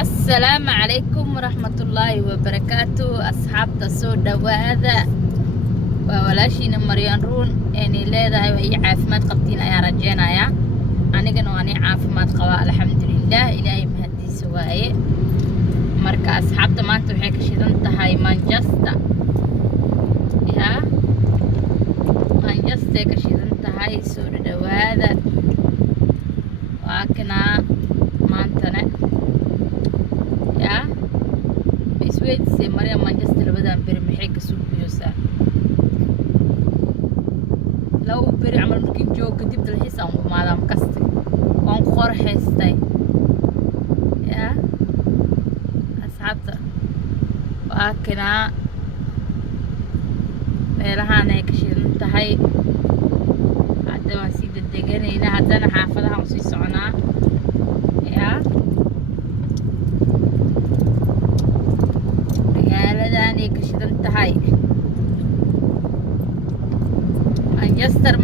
السلام عليكم ورحمة الله وبركاته أصحاب السودة وهذا وولاشينا مريان رون يعني لذا هي عافمات قبتين يا رجينا يا أنا قنواني عافمات قواء الحمد لله إلهي مهدي سواي مركا أصحاب تمانتو حيك شيدان تهاي مانجستا يا مانجستا كشيدان تهاي سودة وهذا وأكنا مانتنا يا بسويت سي مريم مانجستر لبدان بري محي كسوق بيوسا لو بري عمل ممكن جو كدب الحسام وما دام كستي وان خور حيستي يا أصحابتا وأكنا meelahaan ay ka shidan tahay hadda waan sii dedeganayna haddana xaafadaha u sii soconaa yaa magaaladaan ay ka shidan tahay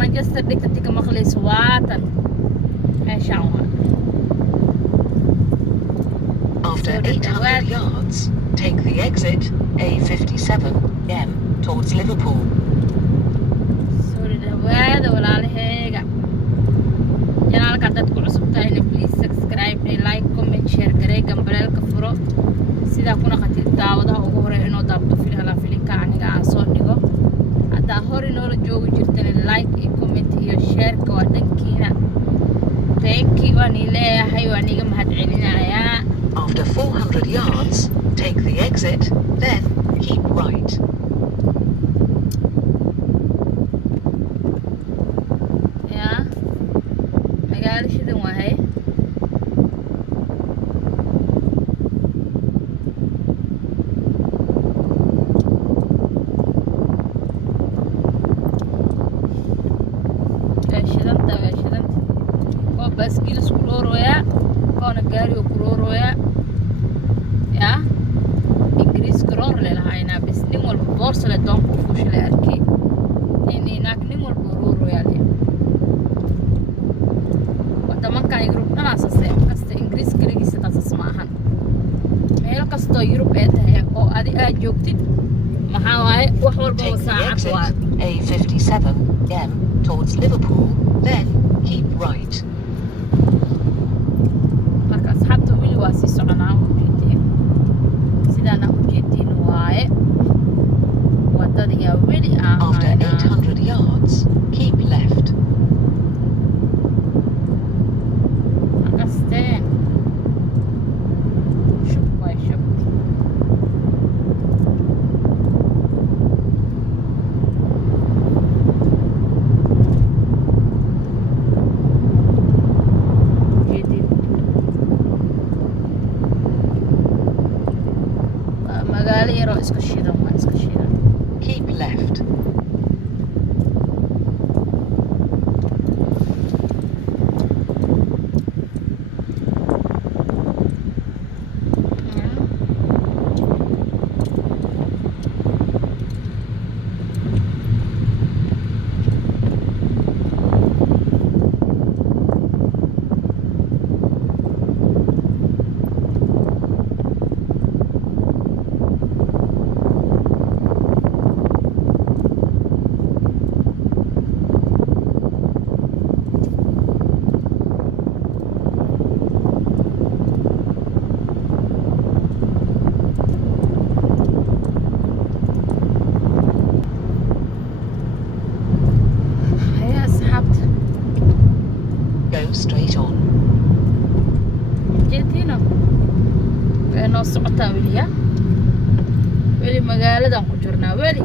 manchester dhigta tika maqlayso waatan meeshaan waa After 800 yards, take the exit A57M towards Liverpool. soo dhawaada walaalahayga janaalka dadku cusub tahayna please subscribe like comment share garee gambaleelka furo sidaa kuna qatid daawadaha ugu hore inoo daabto filinka aniga aan soo dhigo haddaa hore noola joogi jirtana like iyo comment iyo shareka waa dhankiina thank you waan ii leeyahay waan iga mahadcelinayaa After 400 yards, take the exit, then keep right. yaa magaalo shidan waahay shidanta koo baaskiil isku roorooyaa koona gaariga ku roorooyaa yaa ingiriiska roor lelahaynaa bis nin walba boorsale doonka u fuushale arkay naag nin walba roorooyaa le wadamankan yurub dhanaasase kasta ingiriis kaligiisa taasas ma ahan meel kastoo yurub ee tahay oo adi aad joogtid maxaa waaye wax walba Take the saacad waa exit A57M towards Liverpool, then keep right. marka asxaabta weli waa sii soconaa ujeedeen sidaana ujeedin waaye wadada yaa weli After ahaynaa 800 yards, keep left. makasteen shub waay shub ujeedin waa magaalo yaroo iska shidan waa iska shidan Keep left. haya asxaabta Go straight on. jeedina way noo socotaa weliya weli magaaladan ku jirnaa weli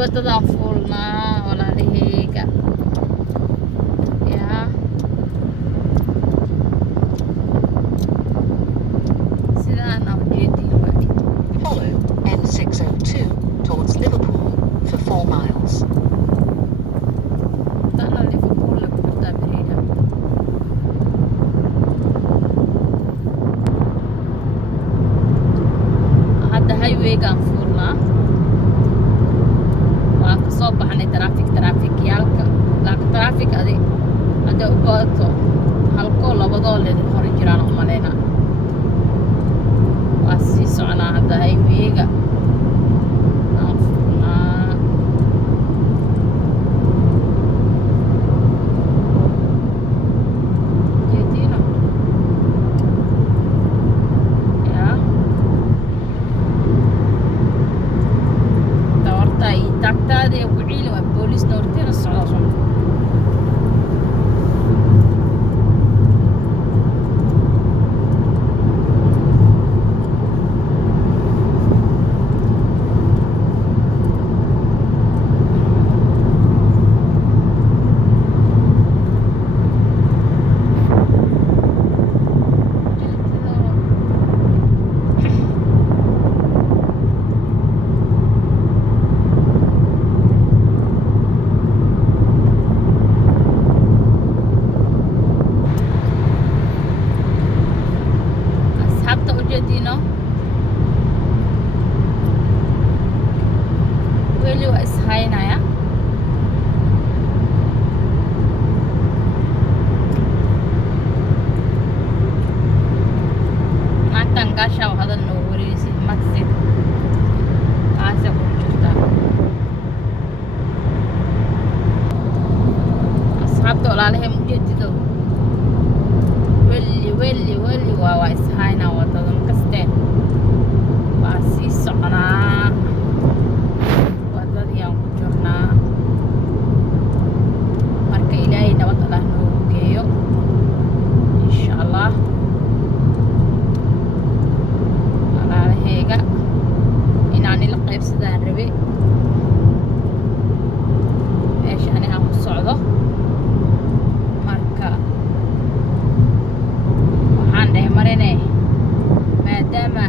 wadadaan fuulnaa walaalahayga yaa sidaana ujeedin waay Follow N602 towards Liverpool for 4 miles. tana liverpool la ku jirtaa beriida hadda highwaygaan fuulnaa waan ka soo baxnay trafficyaalka laakiin traffic adi hadday u badato halkoo laba xaafadoo leedin hore jiraan u maleyna waa sii soconaa hadda highwayga aan furnaa jeedino yaa dawarta ay tagtaada ee ku ciili waa booliisna horteena socda asxaabta ujeedino weli waa ishaynaya naagtan gaashaa hadal noo wareysay maxi kaasa ku jirta asxaabta walaalahay ujeedido weli waa ishaynaa wadadan kasteen waa sii soconaa wadadii aan ku jirnaa marka ilaahay nabad allah noogu geeyo insha allah walaalahayga inaan ila qaybsadaan rabe meesha ani aan ku socdo marka waxaan dhahay marine maadaama